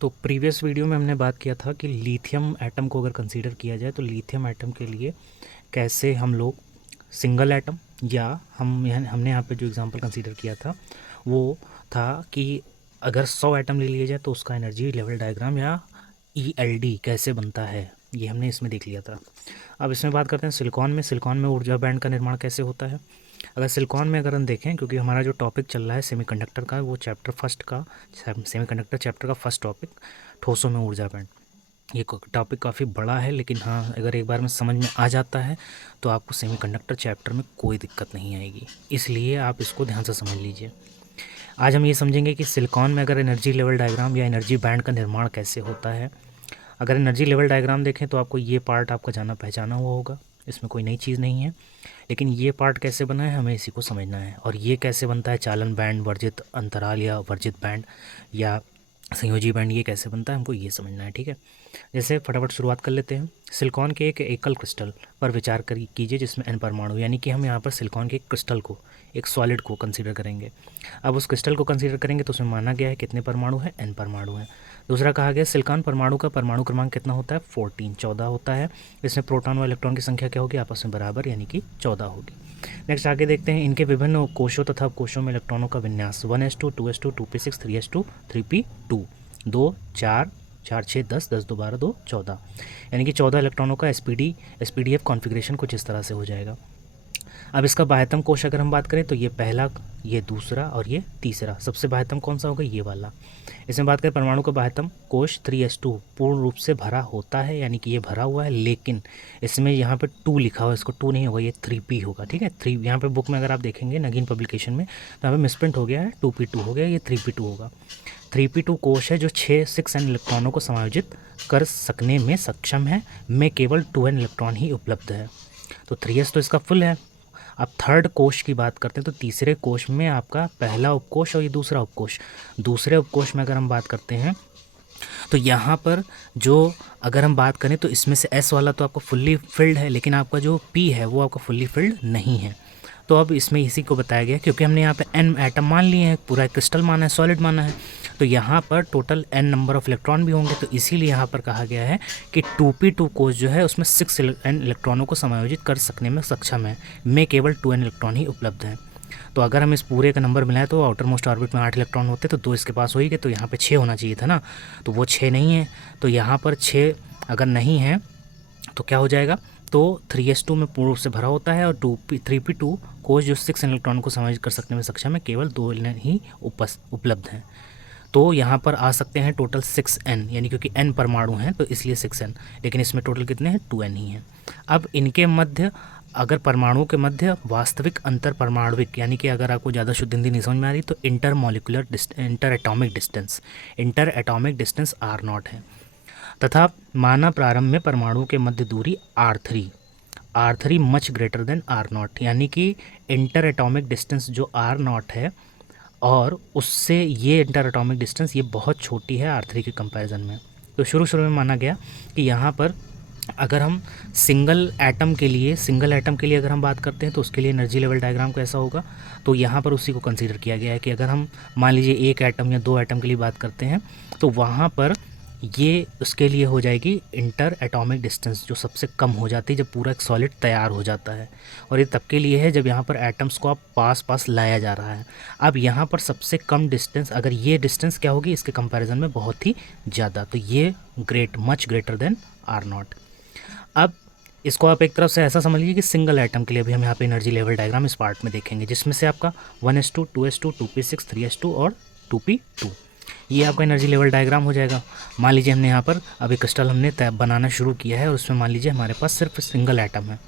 तो previous video में हमने बात किया था कि लिथियम एटम को अगर कंसीडर किया जाए तो लिथियम एटम के लिए कैसे हम लोग सिंगल एटम या हमने यहाँ पे जो एग्जांपल कंसीडर किया था वो था कि अगर 100 एटम ले लिया जाए तो उसका एनर्जी लेवल डायग्राम या ELD कैसे बनता है, ये हमने इसमें देख लिया था। अब इसमें बात करते हैं सिलिकॉन में ऊर्जा बैंड का निर्माण कैसे होता है। अगर सिलिकॉन में अगर हम देखें, क्योंकि हमारा जो टॉपिक चल रहा है सेमीकंडक्टर का, वो चैप्टर फर्स्ट का सेमीकंडक्टर चैप्टर का फर्स्ट टॉपिक ठोसों में ऊर्जा बैंड। ये टॉपिक काफ़ी बड़ा है, लेकिन हाँ अगर एक बार में समझ में आ जाता है तो आपको सेमीकंडक्टर चैप्टर में कोई दिक्कत नहीं आएगी, इसलिए आप इसको ध्यान से समझ लीजिए। आज हम ये समझेंगे कि सिलिकॉन में अगर एनर्जी लेवल डायग्राम या एनर्जी बैंड का निर्माण कैसे होता है। अगर एनर्जी लेवल डायग्राम देखें तो आपको ये पार्ट आपका जाना पहचाना हुआ होगा, इसमें कोई नई चीज़ नहीं है, लेकिन ये पार्ट कैसे बना है हमें इसी को समझना है। और ये कैसे बनता है, चालन बैंड, वर्जित अंतराल या वर्जित बैंड या संयोजी बैंड, ये कैसे बनता है हमको ये समझना है। ठीक है, जैसे फटाफट शुरुआत कर लेते हैं। सिलिकॉन के एक एकल क्रिस्टल पर विचार कीजिए जिसमें n परमाणु, यानी कि हम यहाँ पर सिलिकॉन के एक क्रिस्टल को, एक सॉलिड को कंसीडर करेंगे। अब उस क्रिस्टल को कंसीडर करेंगे तो उसमें माना गया है कितने परमाणु हैं, n परमाणु हैं। दूसरा कहा गया सिलिकॉन परमाणु का परमाणु क्रमांक कितना होता है, 14 होता है। इसमें प्रोटॉन व इलेक्ट्रॉन की संख्या क्या होगी, आपस में बराबर, यानी कि 14 होगी। नेक्स्ट आगे देखते हैं इनके विभिन्न कोशों तथा कोशों में इलेक्ट्रॉनों का विन्यास 1s2 2s2 2p6 3s2 3p2 2 4 4 6 10 10 2 12 2 14, यानी कि 14 इलेक्ट्रॉनों का SPDF कॉन्फ़िगरेशन कुछ इस तरह से हो जाएगा। अब इसका बाह्यतम कोश अगर हम बात करें तो ये पहला, ये दूसरा और ये तीसरा। सबसे बाह्यतम कौन सा होगा, ये वाला। इसमें बात करें परमाणु का बाह्यतम कोश 3s2 पूर्ण रूप से भरा होता है, यानी कि ये भरा हुआ है, लेकिन इसमें यहाँ पे 2 लिखा हुआ है, इसको 2 नहीं होगा, ये 3p होगा। ठीक है, 3 यहाँ पे बुक में अगर आप देखेंगे नगीन पब्लिकेशन में तो यहाँ पे मिसप्रिंट हो गया है, 2p2 हो गया, ये 3p2 होगा। 3p2 कोश है जो 6n इलेक्ट्रॉनों को समायोजित कर सकने में सक्षम है, में केवल 2n इलेक्ट्रॉन ही उपलब्ध है। तो 3s तो इसका फुल है। अब थर्ड कोश की बात करते हैं तो तीसरे कोश में आपका पहला उपकोश और ये दूसरा उपकोश। दूसरे उपकोश में अगर हम बात करते हैं तो यहाँ पर जो अगर हम बात करें तो इसमें से S वाला तो आपका फुल्ली फिल्ड है, लेकिन आपका जो P है वो आपका फुल्ली फिल्ड नहीं है। तो अब इसमें इसी को बताया गया, क्योंकि हमने यहाँ पे n एटम मान लिए हैं, पूरा क्रिस्टल माना है, सॉलिड माना है, तो यहाँ पर total n number of electron भी होंगे। तो इसीलिए यहाँ पर कहा गया है कि 2p2 कोश जो है उसमें 6n इलेक्ट्रॉनों को समायोजित कर सकने में सक्षम है, में केवल 2n इलेक्ट्रॉन ही उपलब्ध हैं। तो अगर हम इस पूरे का नंबर मिलाएं तो आउटर मोस्ट ऑर्बिट में 8 इलेक्ट्रॉन होते, तो 2 इसके पास हो ही गए, तो यहाँ पे 6 होना चाहिए था ना, तो वो 6 नहीं है। तो यहाँ पर 6 अगर नहीं है तो क्या हो जाएगा, तो 3s2 में पूर्ण रूप से भरा होता है और 3p2 कोश जो 6 इलेक्ट्रॉन को समायोजित कर सकने में सक्षम है, केवल 2 ही उपलब्ध हैं। तो यहाँ पर आ सकते हैं टोटल 6n, यानी क्योंकि n परमाणु हैं तो इसलिए 6n, लेकिन इसमें टोटल कितने हैं, 2n ही हैं। अब इनके मध्य, अगर परमाणुओं के मध्य वास्तविक अंतर परमाणुविक, यानी कि अगर आपको ज़्यादा शुद्ध हिंदी नहीं समझ में आ रही तो इंटर एटॉमिक डिस्टेंस R0 है, तथा माना प्रारंभ में परमाणु के मध्य दूरी R3 much greater than R0, यानी कि इंटर एटॉमिक डिस्टेंस जो R0 है और उससे ये इंटर एटॉमिक डिस्टेंस ये बहुत छोटी है R3 के कंपैरिजन में। तो शुरू में माना गया कि यहाँ पर अगर हम सिंगल एटम के लिए अगर हम बात करते हैं तो उसके लिए एनर्जी लेवल डायग्राम कैसा होगा, तो यहाँ पर उसी को कंसीडर किया गया है कि अगर हम मान लीजिए 1 एटम या 2 एटम के लिए बात करते हैं तो वहाँ पर ये उसके लिए हो जाएगी इंटर एटॉमिक डिस्टेंस जो सबसे कम हो जाती है जब पूरा एक सॉलिड तैयार हो जाता है, और ये तब के लिए है जब यहाँ पर एटम्स को आप पास लाया जा रहा है। अब यहाँ पर सबसे कम डिस्टेंस, अगर ये डिस्टेंस क्या होगी इसके कंपैरिजन में बहुत ही ज़्यादा, तो ये मच ग्रेटर देन R0। अब इसको आप एक तरफ से ऐसा समझ लीजिए कि सिंगल एटम के लिए भी हम यहाँ पे एनर्जी लेवल डायग्राम इस पार्ट में देखेंगे, जिसमें से आपका 1s2 2s2 2p6 3s2 और 2p2, ये आपका एनर्जी लेवल डायग्राम हो जाएगा। मान लीजिए हमने यहाँ पर अभी क्रिस्टल हमने बनाना शुरू किया है और उसमें मान लीजिए हमारे पास सिर्फ सिंगल एटम है,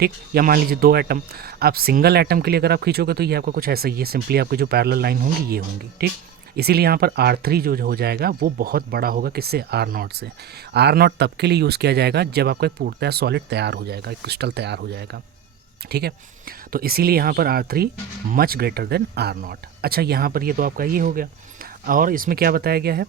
ठीक, या मान लीजिए 2 एटम। आप सिंगल एटम के लिए अगर आप खींचोगे तो ये आपका कुछ ऐसा ही है, सिंपली आपकी जो पैरेलल लाइन होंगी ये होंगी, ठीक। इसीलिए यहाँ पर R3 जो हो जाएगा वो बहुत बड़ा होगा, किससे, R0 से। R0 तब के लिए यूज़ किया जाएगा जब आपका एक पूर्णतः सॉलिड तैयार हो जाएगा, एक क्रिस्टल तैयार हो जाएगा, ठीक है। तो इसीलिए यहाँ पर R3 much greater than R0। अच्छा, यहाँ पर ये तो आपका ये हो गया, और इसमें क्या बताया गया है,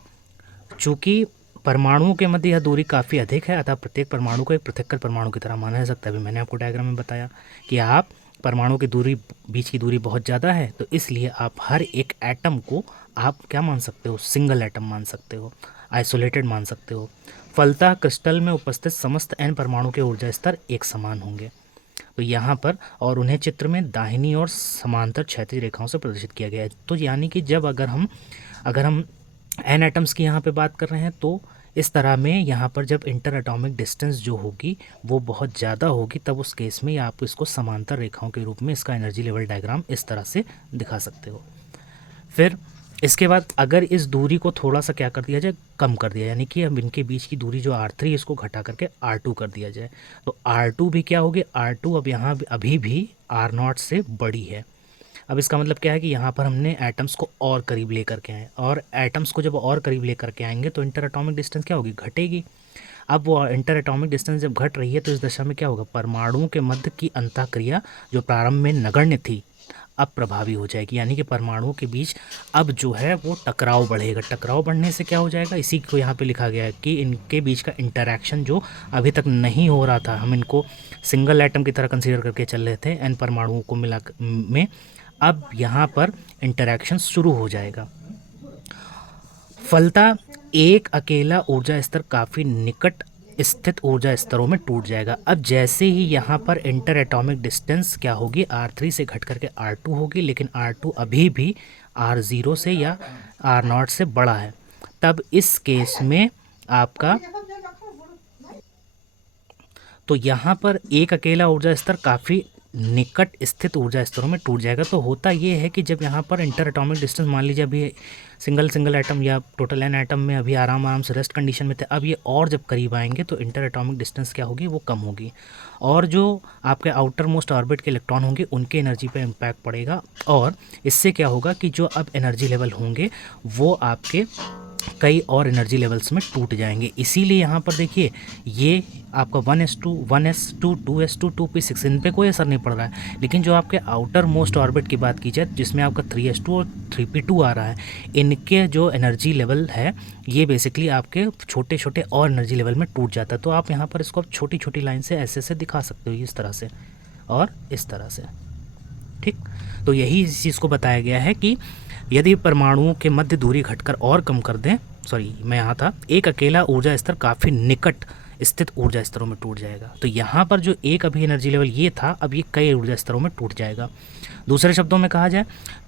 चूँकि परमाणुओं के मध्य यह दूरी काफ़ी अधिक है अतः प्रत्येक परमाणु को एक पृथक्कर परमाणु की तरह माना जा सकता है। अभी मैंने आपको डायग्राम में बताया कि आप परमाणु की दूरी, बीच की दूरी बहुत ज़्यादा है, तो इसलिए आप हर एक एटम को आप क्या मान सकते हो, सिंगल एटम मान सकते हो, आइसोलेटेड मान सकते हो। फलतः क्रिस्टल में उपस्थित समस्त n परमाणु के ऊर्जा स्तर एक समान होंगे। तो यहाँ पर, और उन्हें चित्र में दाहिनी और समांतर क्षैतिज रेखाओं से प्रदर्शित किया गया है। तो यानी कि जब अगर हम n एटम्स की यहाँ पे बात कर रहे हैं, तो इस तरह में यहाँ पर जब इंटर एटॉमिक डिस्टेंस जो होगी वो बहुत ज़्यादा होगी, तब उस केस में आप इसको समांतर रेखाओं के रूप में इसका एनर्जी लेवल डायग्राम इस तरह से दिखा सकते हो। फिर इसके बाद अगर इस दूरी को थोड़ा सा क्या कर दिया जाए, कम कर दिया, यानी कि अब इनके बीच की दूरी जो R3 इसको घटा करके R2 कर दिया जाए, तो R2 भी क्या होगी, R2 अब यहाँ अभी भी R0 से बड़ी है। अब इसका मतलब क्या है कि यहाँ पर हमने एटम्स को और करीब लेकर के आए, और एटम्स को जब और करीब लेकर के आएंगे तो इंटर एटॉमिक डिस्टेंस क्या होगी, घटेगी। अब वो इंटर एटॉमिक डिस्टेंस जब घट रही है तो इस दशा में क्या होगा, परमाणुओं के मध्य की अंतःक्रिया जो प्रारंभ में नगण्य थी अब प्रभावी हो जाएगी, यानी कि परमाणुओं के बीच अब जो है वो टकराव बढ़ेगा। टकराव बढ़ने से क्या हो जाएगा, इसी को यहाँ पे लिखा गया है कि इनके बीच का इंटरैक्शन जो अभी तक नहीं हो रहा था, हम इनको सिंगल एटम की तरह कंसीडर करके चल रहे थे एन परमाणुओं को मिला में, अब यहाँ पर इंटरैक्शन शुरू हो जाएगा। फलतः एक अकेला ऊर्जा स्तर काफ़ी निकट स्थित ऊर्जा स्तरों में टूट जाएगा। अब जैसे ही यहाँ पर इंटर एटॉमिक डिस्टेंस क्या होगी, R3 से घट करके R2 होगी, लेकिन R2 अभी भी R0 से या R0 से बड़ा है, तब इस केस में आपका, तो यहाँ पर एक अकेला ऊर्जा स्तर काफ़ी निकट स्थित ऊर्जा स्तरों में टूट जाएगा। तो होता ये है कि जब यहाँ पर इंटर एटॉमिक डिस्टेंस, मान लीजिए अभी सिंगल एटम या टोटल n एटम में अभी आराम से रेस्ट कंडीशन में थे, अब ये और जब करीब आएंगे तो इंटर एटॉमिक डिस्टेंस क्या होगी, वो कम होगी, और जो आपके आउटर मोस्ट ऑर्बिट के इलेक्ट्रॉन होंगे उनके एनर्जी पे इम्पैक्ट पड़ेगा, और इससे क्या होगा कि जो अब एनर्जी लेवल होंगे वो आपके कई और एनर्जी लेवल्स में टूट जाएंगे। इसीलिए यहाँ पर देखिए ये आपका 1s2, 1s2, 2s2, 2p6 इन पे कोई असर नहीं पड़ रहा है, लेकिन जो आपके आउटर मोस्ट ऑर्बिट की बात की जाए जिसमें आपका 3s2 और 3p2 आ रहा है, इनके जो एनर्जी लेवल है ये बेसिकली आपके छोटे छोटे और एनर्जी लेवल में टूट जाता है। तो आप यहाँ पर इसको छोटी छोटी लाइन से ऐसे दिखा सकते हो, इस तरह से और इस तरह से, ठीक। तो यही इस चीज़ को बताया गया है कि यदि परमाणुओं के मध्य दूरी घटकर और कम कर दें, मैं यहाँ था, एक अकेला ऊर्जा स्तर काफ़ी निकट स्थित ऊर्जा स्तरों में टूट जाएगा। तो यहाँ पर जो एक अभी एनर्जी लेवल ये था, अब ये कई ऊर्जा स्तरों में टूट जाएगा। दूसरे शब्दों में कहा जाए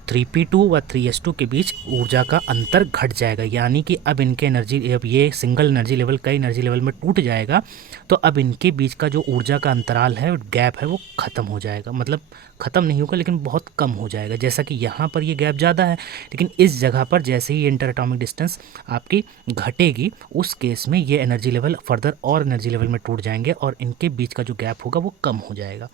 3p2 व 3s2 के बीच ऊर्जा का अंतर घट जाएगा, यानी कि अब इनके एनर्जी, अब ये सिंगल एनर्जी लेवल कई एनर्जी लेवल में टूट जाएगा, तो अब इनके बीच का जो ऊर्जा का अंतराल है, गैप है, वो ख़त्म हो जाएगा। मतलब ख़त्म नहीं होगा लेकिन बहुत कम हो जाएगा। जैसा कि यहाँ पर ये गैप ज़्यादा है, लेकिन इस जगह पर जैसे ही इंटर एटॉमिक डिस्टेंस आपकी घटेगी, उस केस में ये एनर्जी लेवल फर्दर और एनर्जी लेवल में टूट जाएंगे और इनके बीच का जो गैप होगा वो कम हो जाएगा।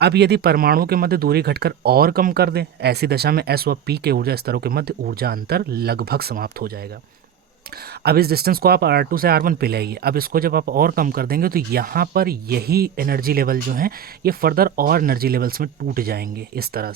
अब यदि परमाणु के मध्य दूरी घटकर और कम कर दें, ऐसी दशा में S व P के ऊर्जा स्तरों के मध्य ऊर्जा अंतर लगभग समाप्त हो जाएगा। अब इस डिस्टेंस को आप R2 से R1 पे ले आइए। अब इसको जब आप और कम कर देंगे तो यहाँ पर यही एनर्जी लेवल जो हैं ये फर्दर और एनर्जी लेवल्स में टूट जाएंगे, इस तरह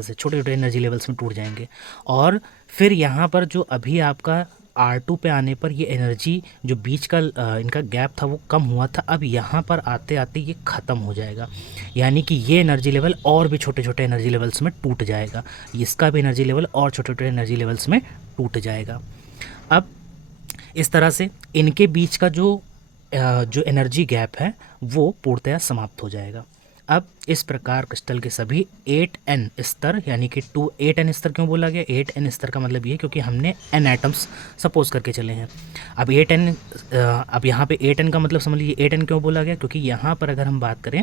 से छोटे छोटे एनर्जी लेवल्स में टूट जाएंगे। और फिर यहाँ पर जो अभी आपका R2 पे आने पर ये एनर्जी जो बीच का इनका गैप था वो कम हुआ था, अब यहाँ पर आते आते ये ख़त्म हो जाएगा, यानी कि ये एनर्जी लेवल और भी छोटे छोटे एनर्जी लेवल्स में टूट जाएगा, इसका भी एनर्जी लेवल और छोटे छोटे एनर्जी लेवल्स में टूट जाएगा। अब इस तरह से इनके बीच का जो एनर्जी गैप है वो पूर्णतया समाप्त हो जाएगा। अब इस प्रकार क्रिस्टल के सभी 8n स्तर, यानी कि 8n स्तर क्यों बोला गया, 8n स्तर का मतलब ये क्योंकि हमने n एटम्स सपोज करके चले हैं। अब 8n, अब यहाँ पे 8n का मतलब समझ लीजिए 8n क्यों बोला गया, क्योंकि यहाँ पर अगर हम बात करें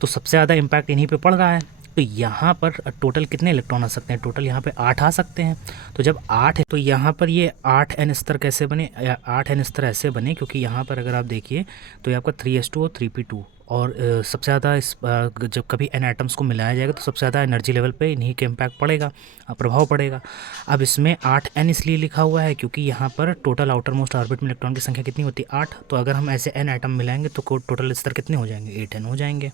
तो सबसे ज़्यादा इम्पैक्ट इन्हीं पे पड़ रहा है। तो यहाँ पर टोटल कितने इलेक्ट्रॉन आ सकते हैं, टोटल यहाँ पे 8 आ सकते हैं। तो जब 8 है तो यहाँ पर ये 8n स्तर कैसे बने, 8n स्तर ऐसे बने क्योंकि यहाँ पर अगर आप देखिए तो ये आपका 3s2 और 3p2, और सबसे ज़्यादा इस जब कभी n एटम्स को मिलाया जाएगा तो सबसे ज़्यादा एनर्जी लेवल पे इन्हीं के इम्पैक्ट पड़ेगा, प्रभाव पड़ेगा। अब इसमें 8n इसलिए लिखा हुआ है क्योंकि यहाँ पर टोटल आउटर मोस्ट ऑर्बिट में इलेक्ट्रॉन की संख्या कितनी होती है, 8। तो अगर हम ऐसे n एटम मिलाएंगे तो टोटल स्तर कितने हो जाएंगे, 8n हो जाएंगे।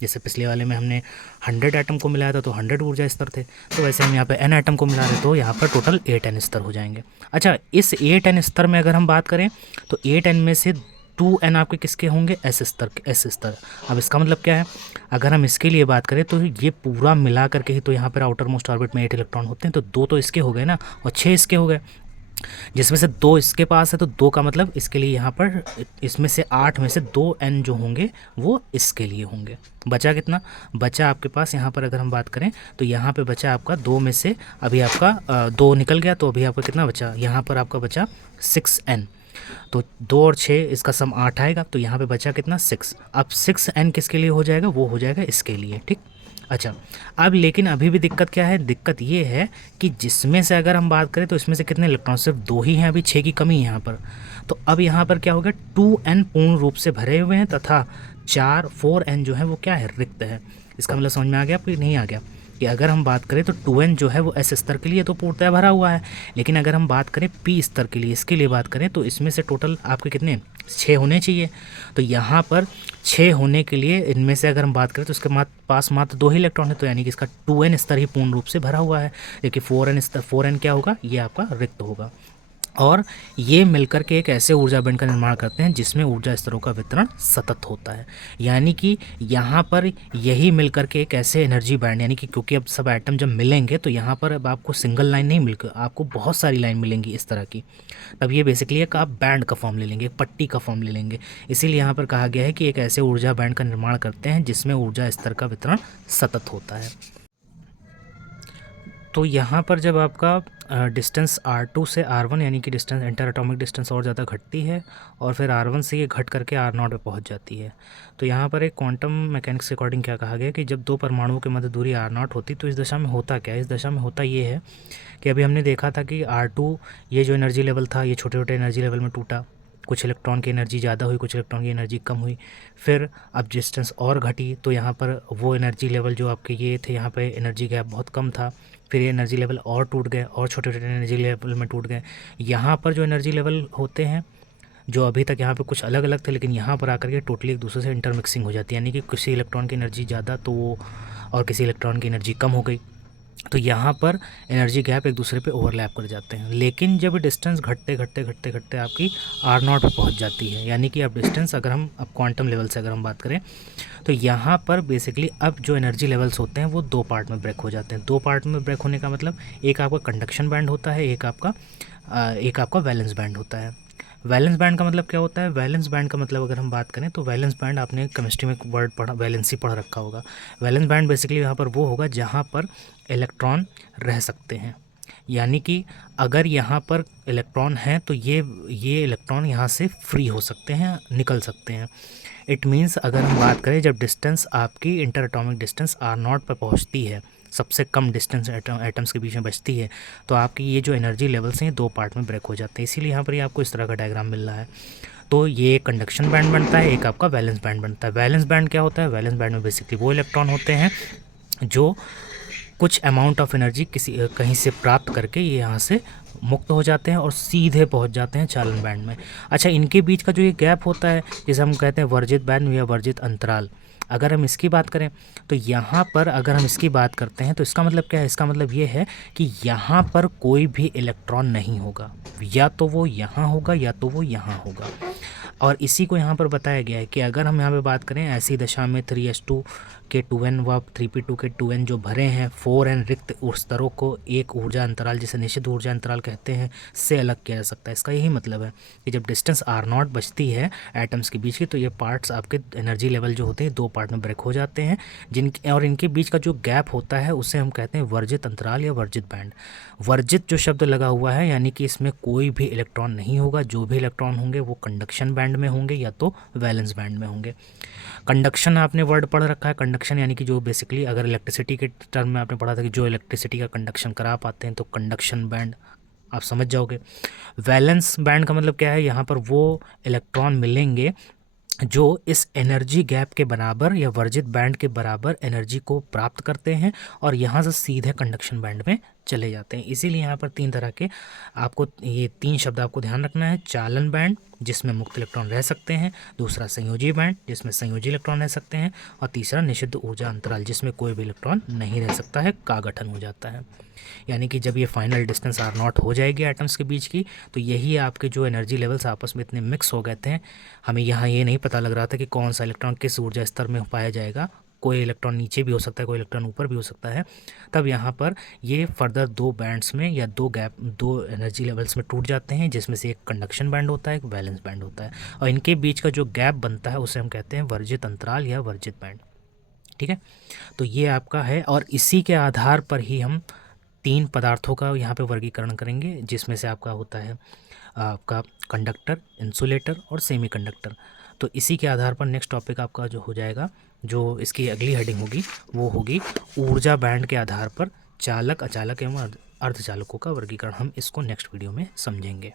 जैसे पिछले वाले में हमने 100 एटम को मिलाया था तो 100 ऊर्जा स्तर थे, तो वैसे हम यहाँ पे n एटम को मिला रहे तो यहाँ पर टोटल 8n स्तर हो जाएंगे। अच्छा, इस 8n स्तर में अगर हम बात करें तो 8n में से 2n आपके किसके होंगे, एस स्तर के, एस स्तर। अब इसका मतलब क्या है, अगर हम इसके लिए बात करें तो ये पूरा मिला करके ही तो यहाँ पर आउटर मोस्ट ऑर्बिट में 8 इलेक्ट्रॉन होते हैं, तो 2 तो इसके हो गए ना और 6 इसके हो गए, जिसमें से 2 इसके पास है, तो 2 का मतलब इसके लिए यहाँ पर इसमें से 8 में से 2n जो होंगे वो इसके लिए होंगे। बचा कितना, बचा आपके पास यहाँ पर अगर हम बात करें तो यहाँ पे बचा आपका 2 में से अभी आपका 2 निकल गया, तो अभी आपका कितना बचा, यहाँ पर आपका बचा 6n। तो 2 और 6 इसका सम 8 आएगा, तो यहाँ पे बचा कितना 6। अब 6n किसके लिए हो जाएगा, वो हो जाएगा इसके लिए, ठीक। अच्छा, अब लेकिन अभी भी दिक्कत क्या है, दिक्कत ये है कि जिसमें से अगर हम बात करें तो इसमें से कितने इलेक्ट्रॉन, सिर्फ 2 ही हैं, अभी 6 की कमी है यहाँ पर। तो अब यहाँ पर क्या हो गया, 2n पूर्ण रूप से भरे हुए हैं तथा 4n जो है वो क्या है, रिक्त है। इसका मतलब समझ में आ गया आपको, नहीं आ गया, कि अगर हम बात करें तो 2n जो है वो एस स्तर के लिए तो पूर्णतः भरा हुआ है, लेकिन अगर हम बात करें p स्तर के लिए, इसके लिए बात करें तो इसमें से टोटल आपके कितने 6 होने चाहिए। तो यहाँ पर 6 होने के लिए इनमें से अगर हम बात करें तो इसके पास मात्र 2 ही इलेक्ट्रॉन है, तो यानी कि इसका 2n स्तर ही पूर्ण रूप से भरा हुआ है, जबकि 4n स्तर, 4n क्या होगा, ये आपका रिक्त होगा। और ये मिलकर के एक ऐसे ऊर्जा बैंड का निर्माण करते हैं जिसमें ऊर्जा स्तरों का वितरण सतत होता है। यानी कि यहाँ पर यही मिलकर के एक ऐसे एनर्जी बैंड, यानी कि क्योंकि अब सब एटम जब मिलेंगे तो यहाँ पर अब आपको सिंगल लाइन नहीं मिलकर, आपको बहुत सारी लाइन मिलेंगी इस तरह की, तब ये बेसिकली एक आप बैंड का फॉर्म ले लेंगे, एक पट्टी का फॉर्म ले लेंगे। इसीलिए यहाँ पर कहा गया है कि एक ऐसे ऊर्जा बैंड का निर्माण करते हैं जिसमें ऊर्जा स्तर का वितरण सतत होता है। तो यहाँ पर जब आपका डिस्टेंस R2 से R1 यानी कि डिस्टेंस, इंटर एटॉमिक डिस्टेंस और ज़्यादा घटती है और फिर R1 से ये घट करके R0 पे पहुँच जाती है, तो यहाँ पर एक क्वांटम मैकेनिक्स के अकॉर्डिंग क्या कहा गया कि जब 2 परमाणुओं के मध्य दूरी R0 होती तो इस दशा में होता क्या है, इस दशा में होता ये है कि अभी हमने देखा था कि R2 ये जो एनर्जी लेवल था ये छोटे छोटे एनर्जी लेवल में टूटा, कुछ इलेक्ट्रॉन की एनर्जी ज़्यादा हुई, कुछ इलेक्ट्रॉन की एनर्जी कम हुई, फिर अब डिस्टेंस और घटी तो यहाँ पर वो एनर्जी लेवल जो आपके ये थे यहाँ पे एनर्जी गैप बहुत कम था, फिर ये एनर्जी लेवल और टूट गए और छोटे छोटे एनर्जी लेवल में टूट गए। यहाँ पर जो एनर्जी लेवल होते हैं जो अभी तक यहाँ पे कुछ अलग अलग थे, लेकिन यहाँ पर आकर के टोटली एक दूसरे से इंटरमिक्सिंग हो जाती है, यानी कि किसी इलेक्ट्रॉन की एनर्जी ज़्यादा तो वो और किसी इलेक्ट्रॉन की एनर्जी कम हो गई, तो यहाँ पर एनर्जी गैप एक दूसरे पे ओवरलैप कर जाते हैं। लेकिन जब डिस्टेंस घटते घटते घटते घटते आपकी R0 पे पहुँच जाती है, यानी कि अब डिस्टेंस अगर हम अब क्वांटम लेवल से अगर हम बात करें तो यहाँ पर बेसिकली अब जो एनर्जी लेवल्स होते हैं वो 2 पार्ट में ब्रेक हो जाते हैं। 2 पार्ट में ब्रेक होने का मतलब एक आपका कंडक्शन बैंड होता है, एक आपका वैलेंस बैंड होता है। वैलेंस बैंड का मतलब क्या होता है, वैलेंस बैंड का मतलब अगर हम बात करें तो वैलेंस बैंड आपने केमिस्ट्री में वर्ड पढ़ा, वैलेंसी पढ़ रखा होगा। वैलेंस बैंड बेसिकली यहाँ पर वो होगा जहाँ पर इलेक्ट्रॉन रह सकते हैं, यानी कि अगर यहाँ पर इलेक्ट्रॉन हैं तो ये इलेक्ट्रॉन यहाँ से फ्री हो सकते हैं, निकल सकते हैं। इट मीन्स अगर हम बात करें जब डिस्टेंस आपकी इंटर एटॉमिक डिस्टेंस R0 पर पहुँचती है, सबसे कम डिस्टेंस एटम्स के बीच में बचती है, तो आपकी ये जो एनर्जी लेवल्स हैं 2 पार्ट में ब्रेक हो जाते हैं। इसीलिए यहाँ पर ये आपको इस तरह का डायग्राम मिल रहा है। तो ये एक कंडक्शन बैंड बनता है, एक आपका वैलेंस बैंड बनता है। वैलेंस बैंड क्या होता है, वैलेंस बैंड में बेसिकली वो इलेक्ट्रॉन होते हैं जो कुछ अमाउंट ऑफ एनर्जी कहीं से प्राप्त करके ये यहाँ से मुक्त हो जाते हैं और सीधे पहुँच जाते हैं चालन बैंड में। अच्छा, इनके बीच का जो ये गैप होता है जिसे हम कहते हैं वर्जित बैंड या वर्जित अंतराल, अगर हम इसकी बात करें तो यहाँ पर अगर हम इसकी बात करते हैं तो इसका मतलब क्या है, इसका मतलब ये है कि यहाँ पर कोई भी इलेक्ट्रॉन नहीं होगा, या तो वो यहाँ होगा या तो वो यहाँ होगा। और इसी को यहाँ पर बताया गया है कि अगर हम यहाँ पे बात करें ऐसी दशा में 3s2 के 2n व 3p2 के 2n जो भरे हैं 4n रिक्त स्तरों को एक ऊर्जा अंतराल जिसे निश्चित ऊर्जा अंतराल कहते हैं से अलग किया जा सकता है। इसका यही मतलब है कि जब डिस्टेंस R0 बचती है एटम्स के बीच की तो ये पार्ट्स आपके एनर्जी लेवल जो होते हैं 2 पार्ट में ब्रेक हो जाते हैं, जिनके और इनके बीच का जो गैप होता है उसे हम कहते हैं वर्जित अंतराल या वर्जित बैंड। वर्जित जो शब्द लगा हुआ है यानी कि इसमें कोई भी इलेक्ट्रॉन नहीं होगा, जो भी इलेक्ट्रॉन होंगे वो कंडक्शन बैंड में होंगे या तो वैलेंस बैंड में होंगे। कंडक्शन आपने वर्ड पढ़ रखा है, कंडक्शन यानी कि जो बेसिकली अगर इलेक्ट्रिसिटी के टर्म में आपने पढ़ा था कि जो इलेक्ट्रिसिटी का कंडक्शन करा पाते हैं तो कंडक्शन बैंड आप समझ जाओगे। वैलेंस बैंड का मतलब क्या है, यहाँ पर वो इलेक्ट्रॉन मिलेंगे जो इस एनर्जी गैप के बराबर या वर्जित बैंड के बराबर एनर्जी को प्राप्त करते हैं और यहाँ से सीधे कंडक्शन बैंड में चले जाते हैं। इसीलिए यहाँ पर 3 तरह के आपको ये 3 शब्द आपको ध्यान रखना है। चालन बैंड जिसमें मुक्त इलेक्ट्रॉन रह सकते हैं, दूसरा संयोजी बैंड जिसमें संयोजी इलेक्ट्रॉन रह सकते हैं, और तीसरा निषिद्ध ऊर्जा अंतराल जिसमें कोई भी इलेक्ट्रॉन नहीं रह सकता है, का गठन हो जाता है। यानी कि जब ये फाइनल डिस्टेंस आर नॉट हो जाएगी एटम्स के बीच की, तो यही आपके जो एनर्जी लेवल्स आपस में इतने मिक्स हो गए थे, हमें यहाँ ये नहीं पता लग रहा था कि कौन सा इलेक्ट्रॉन किस ऊर्जा स्तर में पाया जाएगा, कोई इलेक्ट्रॉन नीचे भी हो सकता है, कोई इलेक्ट्रॉन ऊपर भी हो सकता है। तब यहाँ पर ये फर्दर 2 बैंड्स में या 2 एनर्जी लेवल्स में टूट जाते हैं, जिसमें से एक कंडक्शन बैंड होता है, एक वैलेंस बैंड होता है, और इनके बीच का जो गैप बनता है उसे हम कहते हैं वर्जित अंतराल या वर्जित बैंड। ठीक है, तो ये आपका है, और इसी के आधार पर ही हम 3 पदार्थों का यहाँ पे वर्गीकरण करेंगे, जिसमें से आपका होता है आपका कंडक्टर, इंसुलेटर और सेमीकंडक्टर। तो इसी के आधार पर नेक्स्ट टॉपिक आपका जो हो जाएगा, जो इसकी अगली हेडिंग होगी वो होगी ऊर्जा बैंड के आधार पर चालक, अचालक एवं अर्धचालकों का वर्गीकरण। हम इसको नेक्स्ट वीडियो में समझेंगे।